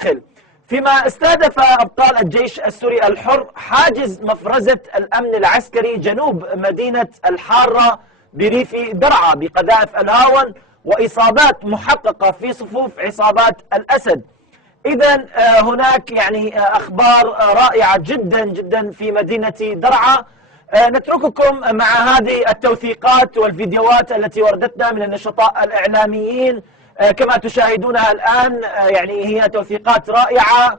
الداخل، فيما استهدف أبطال الجيش السوري الحر حاجز مفرزة الأمن العسكري جنوب مدينة الحارة بريف درعا بقذائف الهاون، وإصابات محققة في صفوف عصابات الأسد. إذا هناك أخبار رائعة جدا جدا في مدينة درعا. نترككم مع هذه التوثيقات والفيديوهات التي وردتنا من النشطاء الإعلاميين كما تشاهدونها الآن. هي توثيقات رائعة،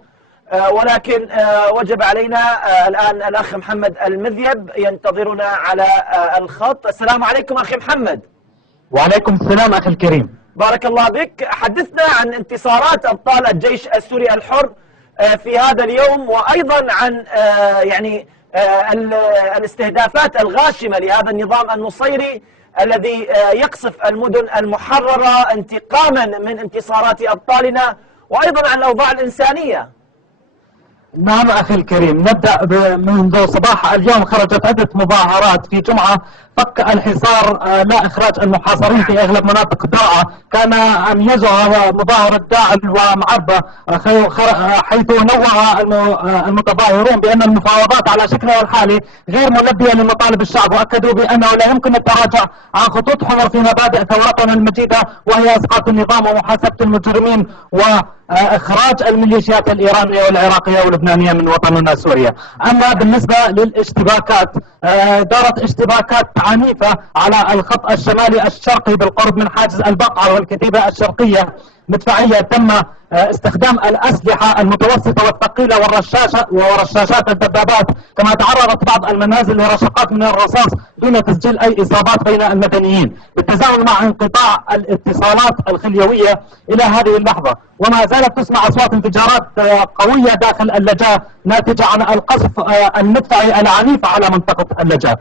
ولكن وجب علينا الآن الأخ محمد المذيب ينتظرنا على الخط. السلام عليكم أخي محمد. وعليكم السلام أخي الكريم. بارك الله بك. حدثنا عن انتصارات أبطال الجيش السوري الحر في هذا اليوم، وأيضا عن الاستهدافات الغاشمة لهذا النظام النصيري الذي يقصف المدن المحررة انتقاما من انتصارات أبطالنا، وأيضا عن الأوضاع الإنسانية. نعم أخي الكريم، نبدأ منذ صباح اليوم خرجت عدة مظاهرات في جمعة فك الحصار لا إخراج المحاصرين في أغلب مناطق درعا. كان أميزها مظاهرة داعل ومعربة، حيث نوع المتظاهرون بأن المفاوضات على شكلها الحالي غير ملبية لمطالب الشعب، وأكدوا بأنه لا يمكن التراجع عن خطوط حمر في مبادئ ثورتنا المجيدة، وهي إسقاط النظام ومحاسبة المجرمين وإخراج الميليشيات الإيرانية والعراقية واللبنانية من وطننا سوريا. أما بالنسبة للاشتباكات، دارت اشتباكات عنيفة على الخط الشمالي الشرقي بالقرب من حاجز البقعة والكتيبة الشرقية مدفعية. تم استخدام الأسلحة المتوسطة والثقيلة ورشاشات الدبابات، كما تعرضت بعض المنازل لرشقات من الرصاص دون تسجيل أي إصابات بين المدنيين، بالتزامن مع انقطاع الاتصالات الخليوية إلى هذه اللحظة. وما زالت تسمع أصوات انفجارات قوية داخل اللجاء ناتجة عن القصف المدفعي العنيف على منطقة اللجاء.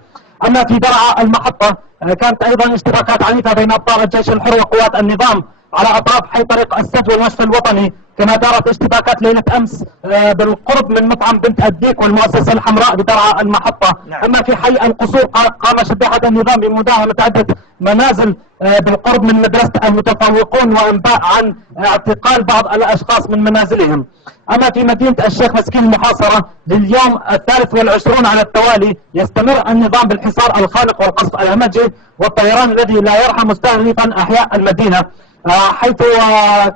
أما في درعا المحطة كانت أيضا اشتباكات عنيفة بين أبطال الجيش الحر وقوات النظام على أطراف حي طريق السد والمشفى الوطني، كما دارت اشتباكات ليلة أمس بالقرب من مطعم بنت الديك والمؤسسة الحمراء بدرعا المحطة. أما في حي القصور قام شبيحة النظام بمداهمة عدة منازل بالقرب من مدرسة المتفوقون وإنباء عن اعتقال بعض الأشخاص من منازلهم. أما في مدينة الشيخ مسكين المحاصرة لليوم 23 على التوالي يستمر النظام بالحصار الخانق والقصف الهمجي والطيران الذي لا يرحم، مستهدفا أحياء المدينة، حيث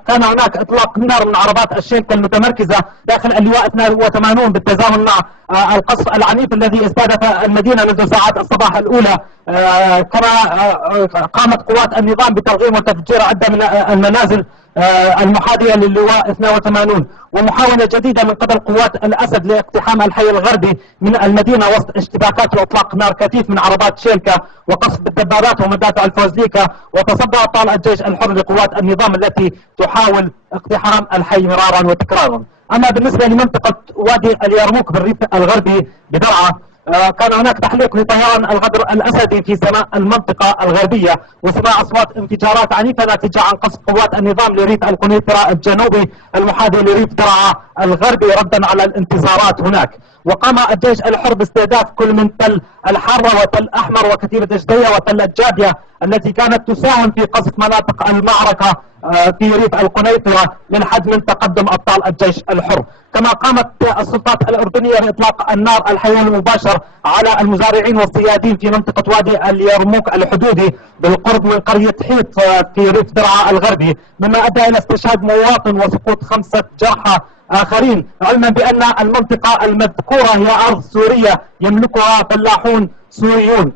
كان هناك اطلاق نار من عربات الشيلكا المتمركزه داخل اللواء 82 بالتزامن مع القصف العنيف الذي استهدف المدينه منذ ساعات الصباح الاولى. كما قامت قوات النظام بتلغيم وتفجير عده من المنازل المحاذيه للواء 82، ومحاوله جديده من قبل قوات الاسد لاقتحام الحي الغربي من المدينه وسط اشتباكات واطلاق نار كثيف من عربات شيلكا وقصف بالدبابات ومدافع الفوزليكا. وتصدى ابطال الجيش الحر لقوات النظام التي تحاول اقتحام الحي مرارا وتكرارا. اما بالنسبه لمنطقه وادي اليرموك بالريف الغربي بدرعا، كان هناك تحليق لطيران الغدر الأسدي في سماء المنطقة الغربية، وسماع أصوات انفجارات عنيفة ناتجة عن قصف قوات النظام لريف القنيطرة الجنوبي المحاذي لريف درعا الغربي ردا على الانتصارات هناك. وقام الجيش الحر باستهداف كل من تل الحرة وتل أحمر وكتيبة جدية وتل الجابية التي كانت تساهم في قصف مناطق المعركة في ريف القنيطرة للحد من تقدم أبطال الجيش الحر. كما قامت السلطات الأردنية بإطلاق النار الحيوي المباشر على المزارعين والصيادين في منطقة وادي اليرموك الحدودي بالقرب من قرية حيط في ريف درعا الغربي، مما أدى إلى استشهاد مواطن وسقوط 5 جرحى آخرين، علما بأن المنطقة المذكورة هي أرض سورية يملكها فلاحون سوريون.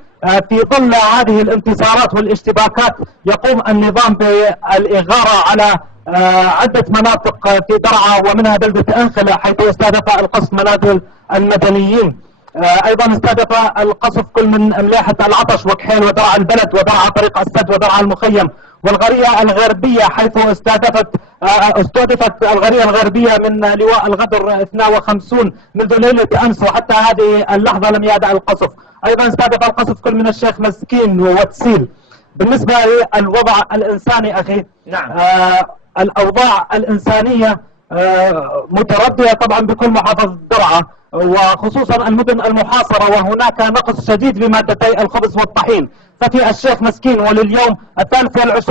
في ظل هذه الانتصارات والاشتباكات يقوم النظام بالإغارة على عدة مناطق في درعا ومنها بلدة أنخلة، حيث استهدف القصف منازل المدنيين. أيضا استهدف القصف كل من ملاحة العطش وكحيل ودرعا البلد ودرعا طريق السد ودرعا المخيم والغرية الغربية، حيث استهدفت الغرية الغربية من لواء الغدر 52 منذ ليلة أمس، وحتى هذه اللحظة لم يدع القصف. أيضا استهدف القصف كل من الشيخ مسكين وتسيل. بالنسبة للوضع الإنساني أخي، نعم. الأوضاع الإنسانية متردية طبعا بكل محافظة درعا، وخصوصا المدن المحاصرة، وهناك نقص شديد بمادتي الخبز والطحين. ففي الشيخ مسكين ولليوم 23